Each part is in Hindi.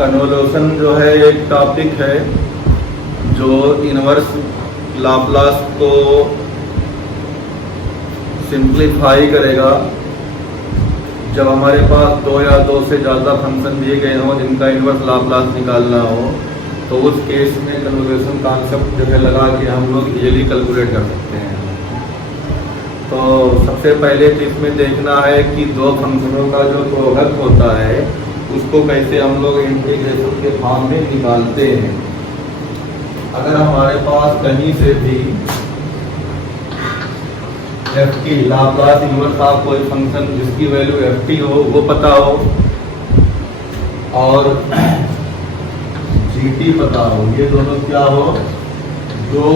कन्वोल्यूशन जो है एक टॉपिक है जो इनवर्स लाप्लास को सिंप्लीफाई करेगा। जब हमारे पास दो या दो से ज़्यादा फंक्शन दिए गए हों जिनका इनवर्स लाप्लास निकालना हो, तो उस केस में कन्वोल्यूशन कॉन्सेप्ट जो है लगा के हम लोग इजीली कैलकुलेट कर सकते हैं। तो सबसे पहले तो इसमें देखना है कि दो फंक्शनों का जो प्रोडक्ट होता है उसको कैसे हम लोग इंटीग्रेशन के फॉर्म में निकालते हैं। अगर हमारे पास कहीं से भी F T Laplace inverse of कोई फंक्शन जिसकी वैल्यू एफ टी हो वो पता हो और जी टी पता हो, ये दोनों क्या हो, दो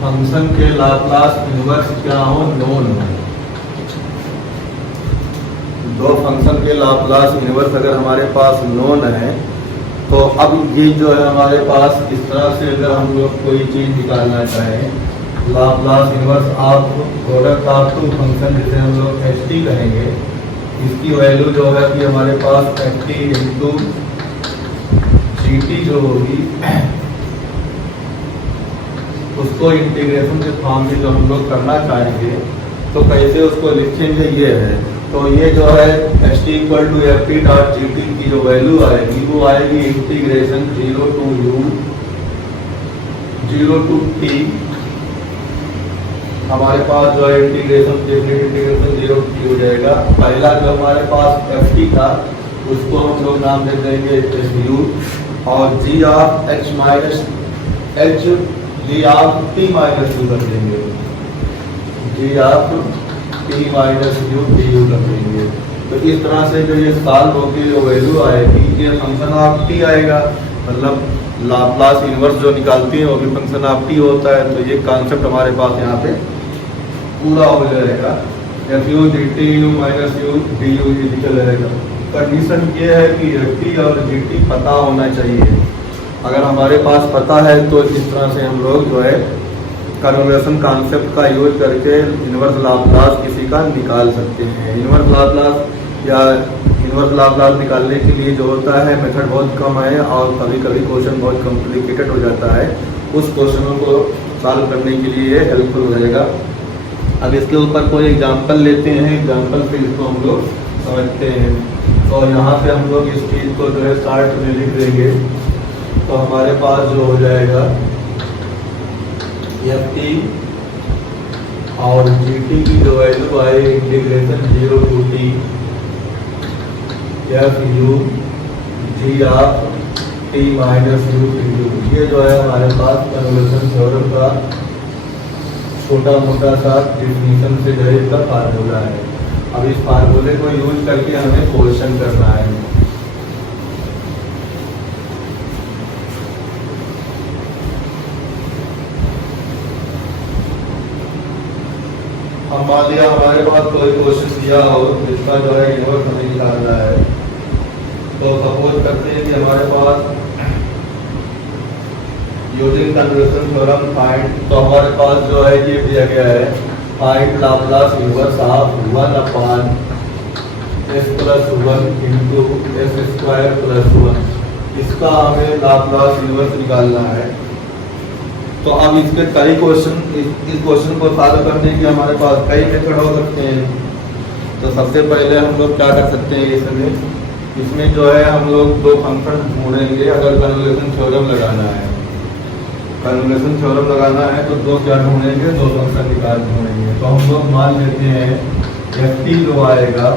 फंक्शन के लाप्लास इनवर्स क्या हो, नोन हो। दो फंक्शन के लाप्लास इनवर्स अगर हमारे पास नोन है तो अब ये जो है हमारे पास इस तरह से अगर हम लोग कोई चीज़ निकालना चाहें, Laplace inverse of product of two function जिसे हम लोग एच टी कहेंगे, इसकी वैल्यू जो है कि हमारे पास F T into G T जो होगी उसको इंटीग्रेशन के फॉर्म में जो हम लोग करना चाहेंगे तो कैसे उसको लिखेंगे ये है। तो ये जो है H T equal to F T dot G T की जो वैल्यू आएगी वो आएगी integration 0 to U 0 to T. हमारे पास जो है इंटीग्रेशन 0 टू टी हो जाएगा। पहला जो हमारे पास एफ टी था उसको हम लोग नाम दे देंगे एच यू और G of H minus H G of T minus U कर देंगे, G of T minus U D U कर देंगे। तो इस तरह से जो ये सॉल्व होकर जो वैल्यू आएगी ये फंक्शन ऑफ टी आएगा, मतलब लाप्लास इनवर्स जो निकालती है वो भी फंक्शन ऑफ टी होता है। तो ये कॉन्सेप्ट हमारे पास यहाँ पे पूरा हो जाएगा। F U D T U minus U D you निकल जाएगा। कंडीशन ये है कि एफ टी और जी टी पता होना चाहिए। अगर हमारे पास पता है तो इस तरह से हम लोग जो है कन्वोल्यूशन कॉन्सेप्ट का यूज करके इनवर्स लाप्लास किसी का निकाल सकते हैं। इनवर्स लाप्लास या इनवर्स लाप्लास निकालने के लिए जो होता है मेथड बहुत कम है और कभी कभी क्वेश्चन बहुत कॉम्प्लिकेटेड हो जाता है। उस क्वेश्चनों को सॉल्व करने के लिए ये हेल्पफुल हो जाएगा। अब इसके ऊपर कोई एग्जाम्पल लेते हैं, एग्जाम्पल से इसको हम लोग समझते हैं। तो यहाँ पे हम लोग इस चीज़ को जो है चार्ट में लिख देंगे तो हमारे पास जो हो जाएगा एफ टी और जी टी की जो वैल्यू आएगी integration 0 to T F U G of T minus U T U. ये जो है हमारे पास कन्वोल्यूशन थ्योरम का छोटा मोटा सा डिफिनीशन से जो है इसका फार्मूला है। अब इस फार्मूले को यूज करके हमें क्वेश्चन करना है। अब मान लिया हमारे पास कोई क्वेश्चन दिया हो जिसका जो है इनवर्स हमें निकालना है। तो सपोज करते हैं कि हमारे पास यूजिंग कन्वोल्यूशन थ्योरम फाइंड, तो हमारे पास जो है ये दिया गया है find Laplace inverse of 1 upon s plus 1 into S square plus 1। इसका हमें लाप्लास इनवर्स निकालना है। तो अब इसके कई क्वेश्चन, इस क्वेश्चन को सॉल्व करने के हमारे पास कई मेथड हो सकते हैं। तो सबसे पहले हम लोग क्या कर सकते हैं, इसमें जो है हम लोग दो फंक्शन ढूंढेंगे। अगर कन्वोल्यूशन थ्योरम लगाना है, कन्वोल्यूशन थ्योरम लगाना है तो दो क्या ढूंढेंगे, दो फंक्शन निकाल ढूंढेंगे। तो हम लोग मान लेते हैं एफ टी जो आएगा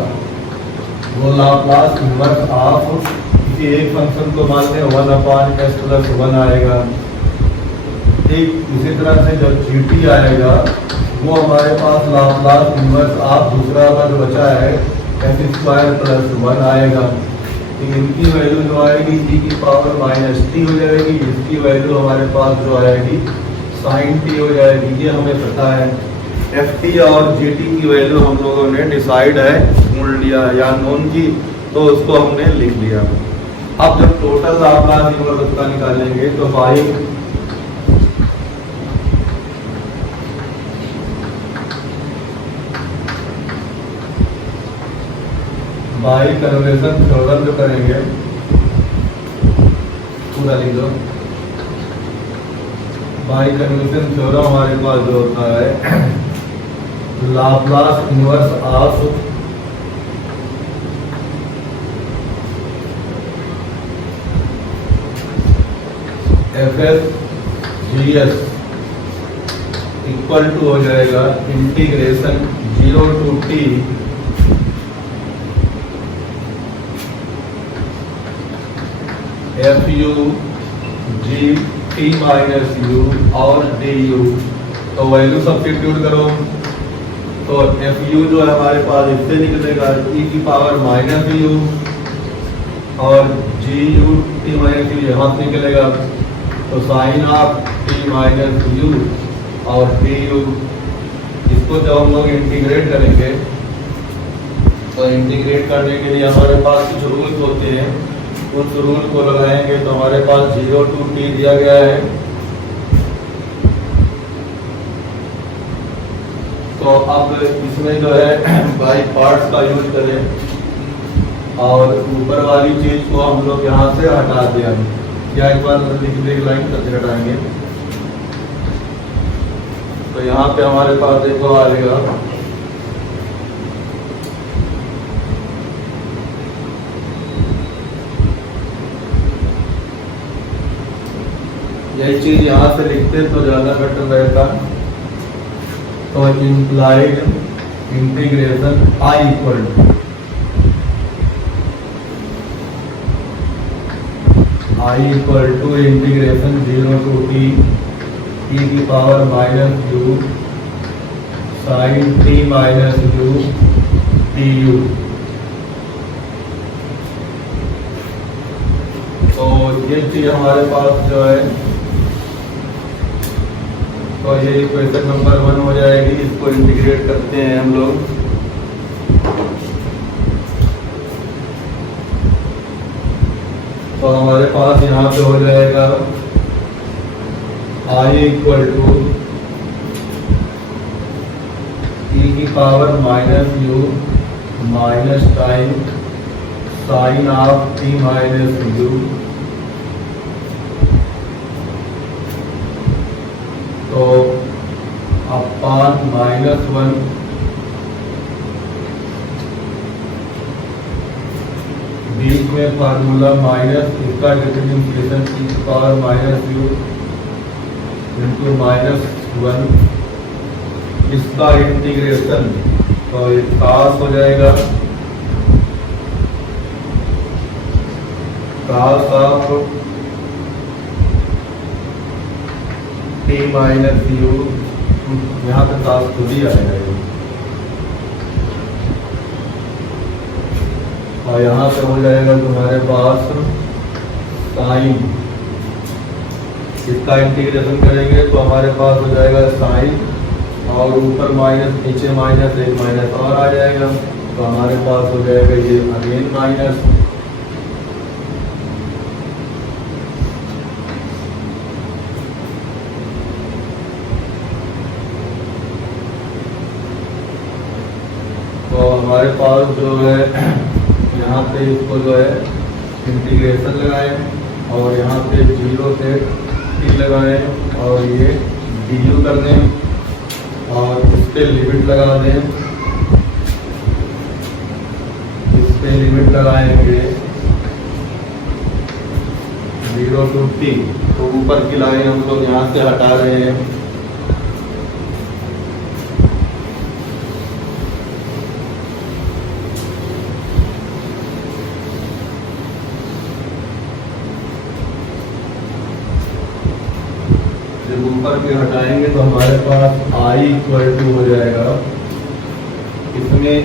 वो लाप्लास इनवर्स ऑफ किसी एक फंक्शन को मान लें 1 अपॉन एस प्लस 1 आएगा। ठीक इसी तरह से जब जी टी आएगा वो हमारे पास लाप्लास इनवर्स ऑफ दूसरा का जो बचा है एस स्क्वायर प्लस 1 आएगा। इनकी वैल्यू जो आएगी e की पावर माइनस टी हो जाएगी। इसकी वैल्यू हमारे पास जो आएगी साइन टी हो जाएगी। ये हमें पता है। एफ टी और जी टी की वैल्यू हम लोगों ने डिसाइड है, ढूंढ लिया या नोन की, तो उसको हमने लिख लिया। अब जब टोटल लाप्लास इनवर्स उसका निकालेंगे तो फाइंड बाई कन्वर्जेशन थ्योरम जो करेंगे पूरा लिख दो। बाई कन्वर्जेशन थ्योरम हमारे पास जो होता है Laplace inverse of F S G S equal to हो जाएगा integration 0 to t F U G T minus U और डी यू। तो वैल्यू सब्स्टिट्यूट करो तो एफ यू जो है हमारे पास इससे निकलेगा ई की पावर माइनस यू और G U T minus U यहाँ से निकलेगा तो sine of T minus U और डी यू। इसको जब हम लोग इंटीग्रेट करेंगे तो इंटीग्रेट करने के लिए हमारे पास कुछ रूल्स होते हैं, उस रूल को लगाएंगे तो हमारे पास 0 to t दिया गया है। तो अब इसमें जो है बाई पार्ट्स का यूज करें और ऊपर वाली चीज को हम लोग यहाँ से हटा दें। या एक बार लिख दे लाइन करके हटाएंगे तो यहाँ पे हमारे पास देखो आएगा यही चीज यहाँ से लिखते तो ज्यादा बेटर रहता। तो implied integration I equal to integration 0 to t e की power minus U sine T minus U T U. तो ये चीज हमारे पास जो है तो ये इक्वेशन नंबर 1 हो जाएगी। इसको इंटीग्रेट करते हैं हम लोग तो हमारे पास यहाँ पे हो जाएगा आई इक्वल टू ई की power minus U minus time sine of T minus U तो अपान -1 बीच में फार्मूला माइनस इसका डिफरेंशिएशन e की पावर माइनस यू इंटू -1 इसका इंटीग्रेशन तो ये कास हो जाएगा cos of T minus U यहाँ पे कास खुद ही आएगा ये और यहाँ पे हो जाएगा तुम्हारे पास साइन इसका इंटीग्रेशन करेंगे तो हमारे पास हो जाएगा साइन और ऊपर माइनस नीचे माइनस एक माइनस और आ जाएगा तो हमारे पास हो जाएगा ये अगेन माइनस तो हमारे पास जो है यहाँ पे इसको जो है इंटीग्रेशन लगाएं और यहाँ पे 0 से t लगाएं और ये du कर दें और इस पे लिमिट लगा दें। इस पे लिमिट लगाएंगे 0 to t तो ऊपर की लाइन हम लोग यहाँ से हटा रहे हैं ऊपर के हटाएंगे तो हमारे पास आई इक्वल टू हो जाएगा। इसमें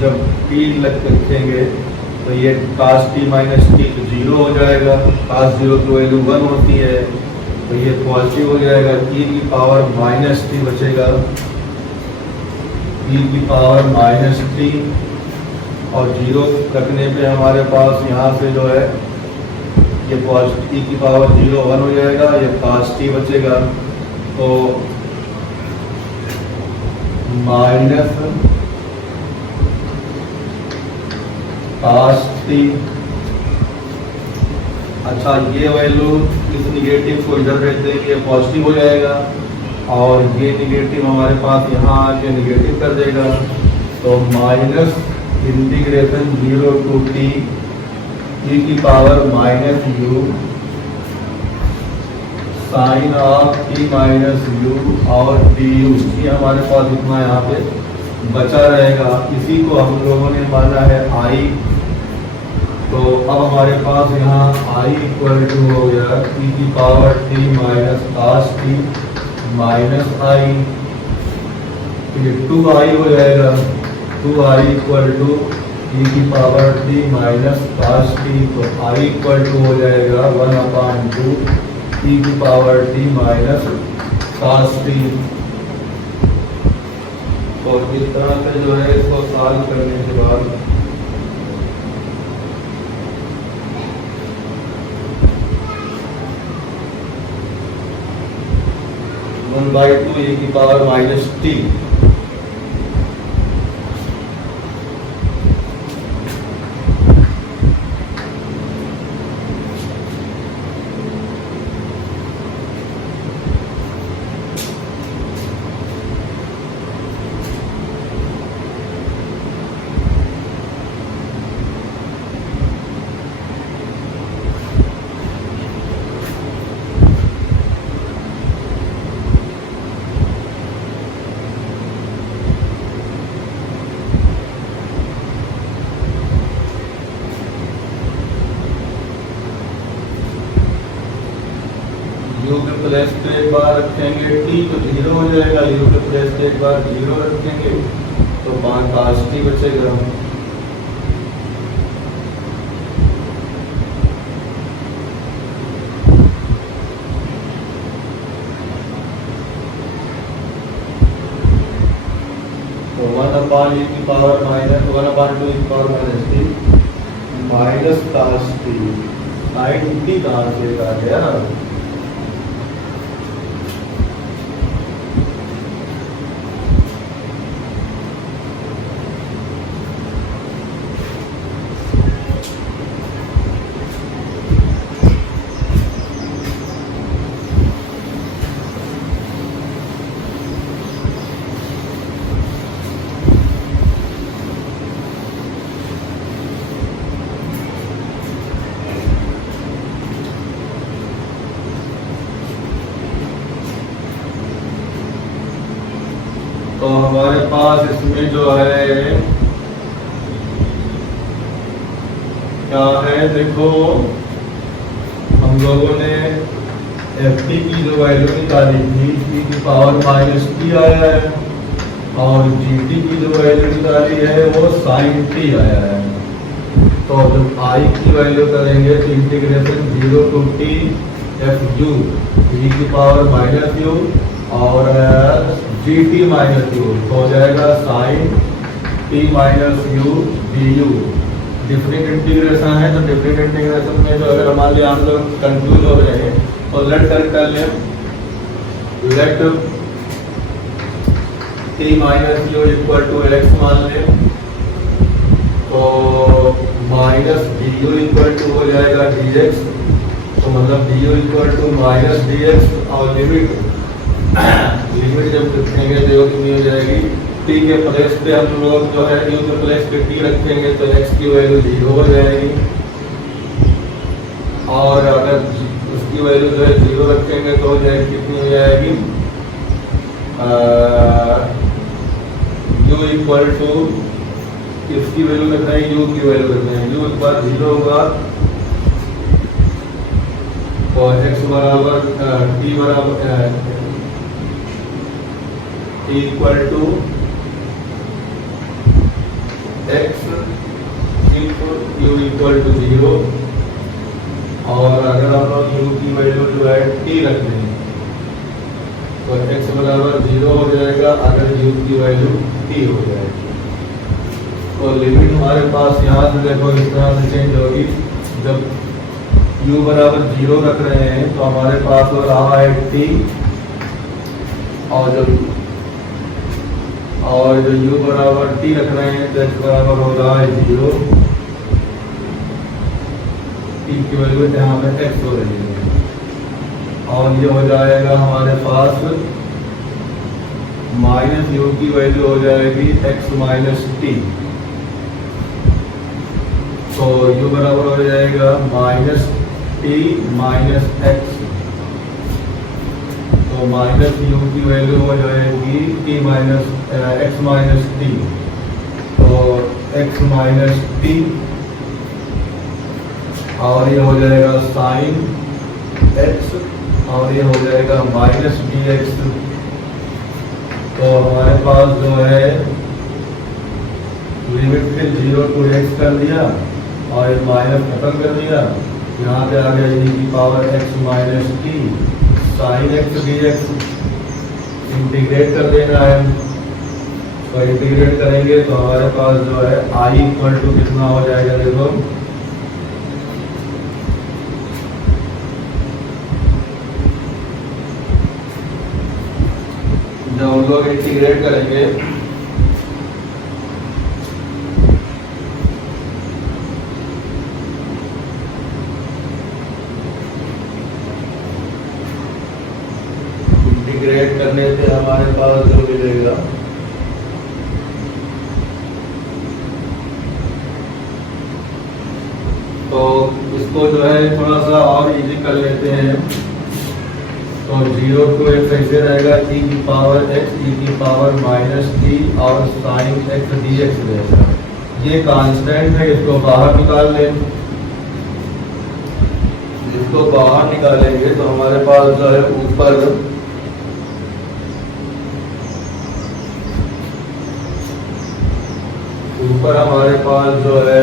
जब टी लग रखेंगे तो ये कास टी माइनस टी 0 हो जाएगा। कास 0 की वैल्यू 1 होती है तो ये पॉजिटिव हो जाएगा। ई की पावर माइनस टी बचेगा ई की पावर माइनस टी और 0 रखने पे हमारे पास यहाँ से जो है ये पॉजिटिव की पावर 0 1 हो जाएगा। ये कास टी बचेगा तो माइनस cos t। अच्छा, ये वैल्यू इस निगेटिव को इधर भेज देंगे, ये पॉजिटिव हो जाएगा, और ये निगेटिव हमारे पास यहाँ आके निगेटिव कर देगा। तो minus integration 0 to t e की power minus u sine of t minus u और du, ये हमारे पास इतना यहाँ पे बचा रहेगा। इसी को हम लोगों ने माना है i। तो अब हमारे पास यहाँ i इक्वल टू हो गया e की power t minus cos t minus i, ये 2i हो जाएगा। 2i इक्वल टू e की power t minus cos t, तो i इक्वल टू हो जाएगा 1/2 e की power t minus cos t। तो इस तरह से जो है इसको सॉल्व करने के बाद 1/2 e की पावर माइनस t। u के प्लेस पे एक बार रखेंगे t तो 0 हो जाएगा, u के प्लेस पे एक बार 0 रखेंगे तो cos t बचेगा। तो 1/e की पावर माइनस 1/2 e की power minus t minus cos t, sine t कहाँ से आ गया? तो हमारे पास इसमें जो है क्या है, देखो हम लोगों ने ft की जो वैल्यू निकाली थी e की पावर माइनस t आया है, और gt की जो वैल्यू निकाली है वो sin t आया है। तो जब i की वैल्यू करेंगे तो integration 0 to t f u e की पावर माइनस u और gt माइनस u हो जाएगा sine t minus u du। Different integration है, तो डिफरेंट इंटीग्रेशन में जो अगर मान लिया हम लोग कंफ्यूज हो रहे हैं तो लेट कर लें, let t minus u equal to x मान लें, तो माइनस du इक्वल टू हो जाएगा dx, तो मतलब du equal to minus dx, और लिमिट जब रखेंगे तो कितनी हो जाएगी, t के प्लेस पे हम लोग जो है u के प्लेस पे t रखेंगे तो x की वैल्यू 0 हो जाएगी, और अगर उसकी वैल्यू जो है 0 रखेंगे तो हो जाएगी कितनी हो जाएगी, u इक्वल टू इसकी वैल्यू रखना है, u की वैल्यू रखना है, u इक्वल 0 होगा तो x बराबर t बराबर t equal to x u equal to 0, और अगर हम लोग u की वैल्यू जो है t रख दें तो x बराबर 0 हो जाएगा अगर u की वैल्यू t हो जाएगी। तो लिमिट हमारे पास यहाँ से देखो इस तरह से चेंज होगी, जब u बराबर 0 रख रहे हैं तो हमारे पास हो रहा है t, और जो u बराबर t रख रहे हैं तो x बराबर हो रहा है 0, टी की वैल्यू यहाँ पे एक्स हो रही है, और ये हो जाएगा हमारे पास माइनस यू की वैल्यू हो जाएगी एक्स माइनस टी। तो यू बराबर हो जाएगा माइनस टी माइनस एक्स। तो माइनस यू की वैल्यू हो जाएगी T minus x minus T. तो एक्स माइनस टी, और ये हो जाएगा साइन एक्स, और ये हो जाएगा माइनस डी एक्स। तो हमारे पास जो है लिमिट फिर 0 to x कर दिया और ये माइनस खत्म कर दिया। यहाँ पे आ गया e की power x minus T sine x D x. Integrate कर देना है, तो इंटीग्रेट करेंगे तो हमारे पास जो है i इक्वल टू कितना हो जाएगा, देखो जब हम लोग इंटीग्रेट करेंगे इंटीग्रेट करने से हमारे पास जो मिलेगा तो इसको जो है थोड़ा सा और इजी कर लेते हैं। तो 0 to x ऐसे रहेगा e की पावर x e की पावर माइनस टी और साइन एक्स डी एक्स रहेगा। ये कांस्टेंट है, इसको बाहर निकाल लें। इसको बाहर निकालेंगे तो हमारे पास जो है ऊपर हमारे पास जो है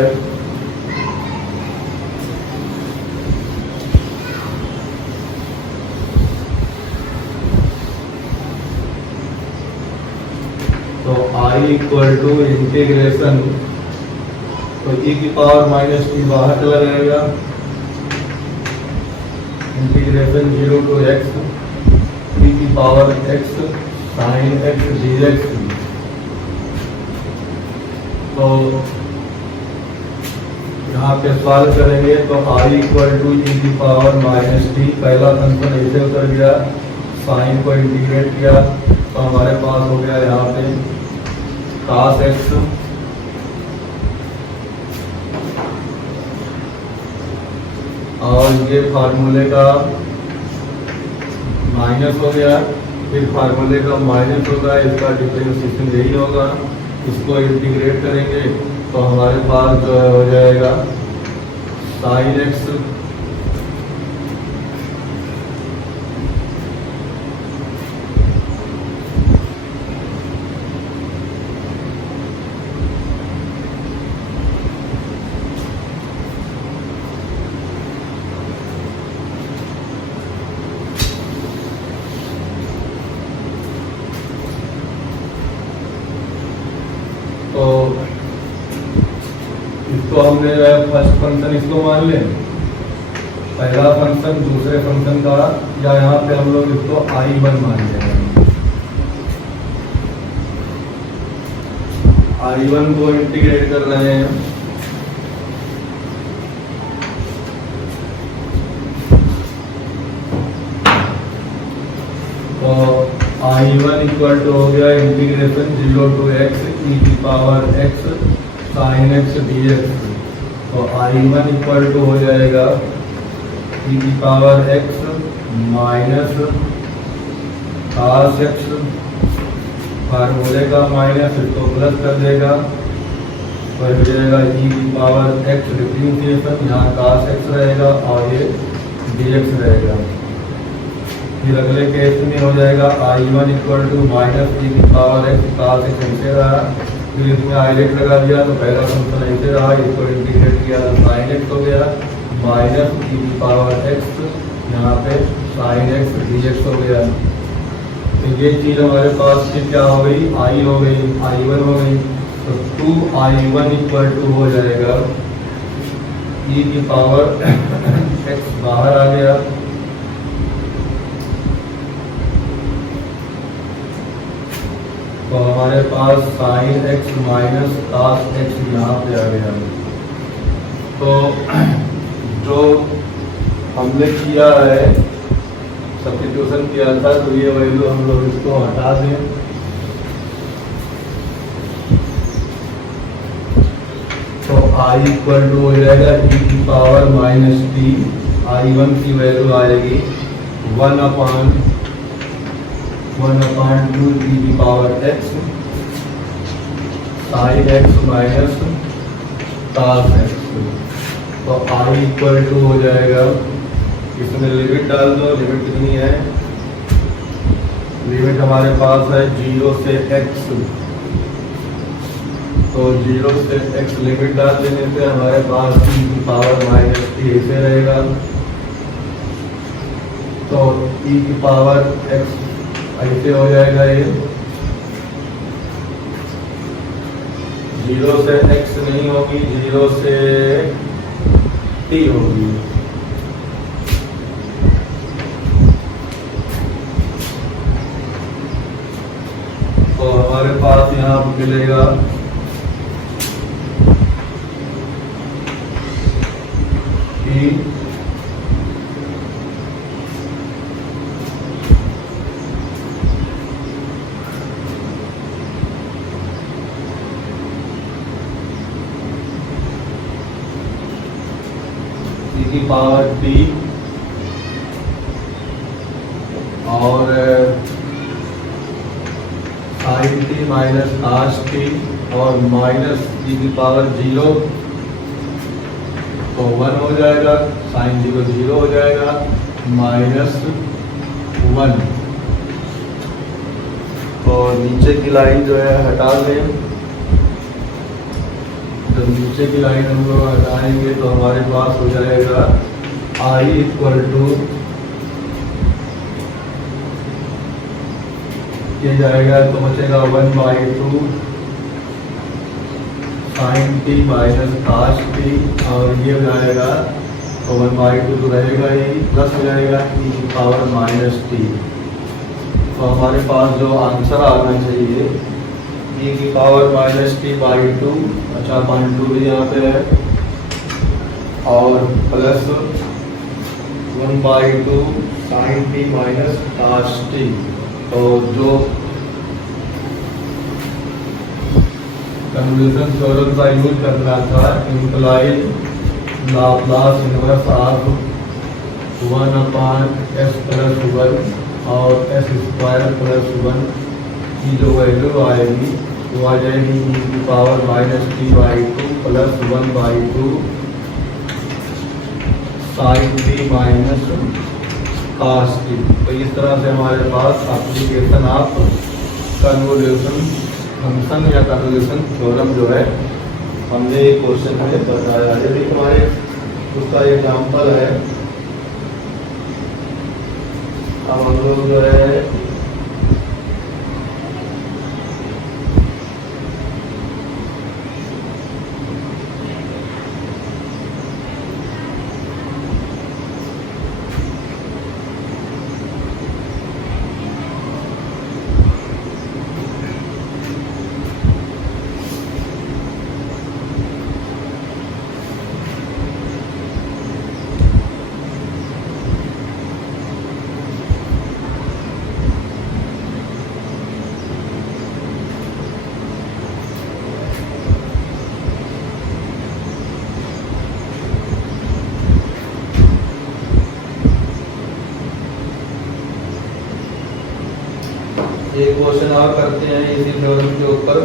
तो i इक्वल टू इंटीग्रेशन, तो e की पावर माइनस टी बाहर चला जाएगा, इंटीग्रेशन 0 to x e की power x sine x D x. तो यहाँ पे सॉल्व करेंगे तो i इक्वल टू e की पावर माइनस टी, पहला फंक्शन ऐसे उतर गया, साइन को इंटीग्रेट किया तो हमारे पास हो गया यहाँ पे cos x और ये फार्मूले का माइनस हो गया, फिर फार्मूले का माइनस होगा, इसका डिफरेंशिएशन यही होगा। इसको इंटीग्रेट करेंगे तो हमारे पास जो है हो जाएगा साइन एक्स तो इसको हमने जो है फर्स्ट फंक्शन इसको मान लें, पहला फंक्शन दूसरे फंक्शन का, या यहाँ पे हम लोग इसको I1 मान लेंगे। I1 को इंटीग्रेट कर रहे हैं तो I1 इक्वल टू हो गया इंटीग्रेशन 0 to x e की power x sine x D x. तो I1 इक्वल टू हो जाएगा e की power x minus cos x, फार्मूले का माइनस इसको प्लस कर देगा तो हो जाएगा e की पावर x डिफरेंशिएशन, यहाँ cos x रहेगा और ये dx रहेगा। फिर अगले केस में हो जाएगा I1 equal to minus e की पावर x cos x ऐसे रहा, फिर इसमें हाईलाइट लगा दिया तो पहला फंक्शन ऐसे रहा, इसको इंटीग्रेट किया तो साइन एक्स हो गया माइनस e की पावर x, यहाँ पे साइन एक्स डी एक्स हो गया। तो ये चीज़ हमारे पास फिर क्या हो गई, I हो गई, I1 हो गई। तो 2I1 इक्वल टू हो जाएगा e की पावर x बाहर आ गया तो हमारे पास sine x minus cos x यहाँ पे आ गया। तो जो हमने किया है सब्स्टिट्यूशन किया था, तो ये वैल्यू हम लोग इसको हटा दें। तो I इक्वल टू हो जाएगा e की पावर माइनस टी। I1 की वैल्यू आएगी 1/2 e की power x sin x minus cos x। तो I इक्वल टू हो जाएगा, इसमें लिमिट डाल दो। लिमिट कितनी है? लिमिट हमारे पास है 0 से x। तो 0 से x लिमिट डाल देने से हमारे पास e की पावर माइनस टी ऐसे रहेगा। तो e की पावर x ऐसे हो जाएगा। ये 0 से x नहीं होगी, 0 से t होगी। तो हमारे पास यहाँ मिलेगा e की पावर टी और sine T minus cos T और माइनस e की पावर 0, तो 1 हो जाएगा। साइन 0 0 हो जाएगा, माइनस 1। तो नीचे की लाइन जो है हटा दें। जब नीचे की लाइन हम लोग हटाएंगे तो हमारे पास हो जाएगा I इक्वल टू, ये जाएगा तो बचेगा 1/2 sine T minus cos T, और ये जाएगा तो 1/2 तो रहेगा ही, प्लस हो जाएगा e की पावर माइनस टी। तो हमारे पास जो आंसर आना चाहिए e की पावर माइनस टी बाई 2, अच्छा 0.2 भी यहाँ पे है, और plus 1/2 sine T minus cos T. तो जो कन्वोल्यूशन थ्योरम का यूज कर रहा था, imply Laplace inverse of 1/s + 1 और s² + 1 की जो वैल्यू आएगी वो आ जाएगी e की power minus T by 2 plus 1/2 sine T minus cos T. तो इस तरह से हमारे पास एप्लीकेशन ऑफ कन्वोल्यूशन फंक्शन या कन्वोल्यूशन थ्योरम जो है हमने एक क्वेश्चन में बताया। यदि हमारे उसका एग्जाम्पल है, अब हम लोग जो है एक क्वेश्चन और करते हैं इसी थ्योरम के ऊपर।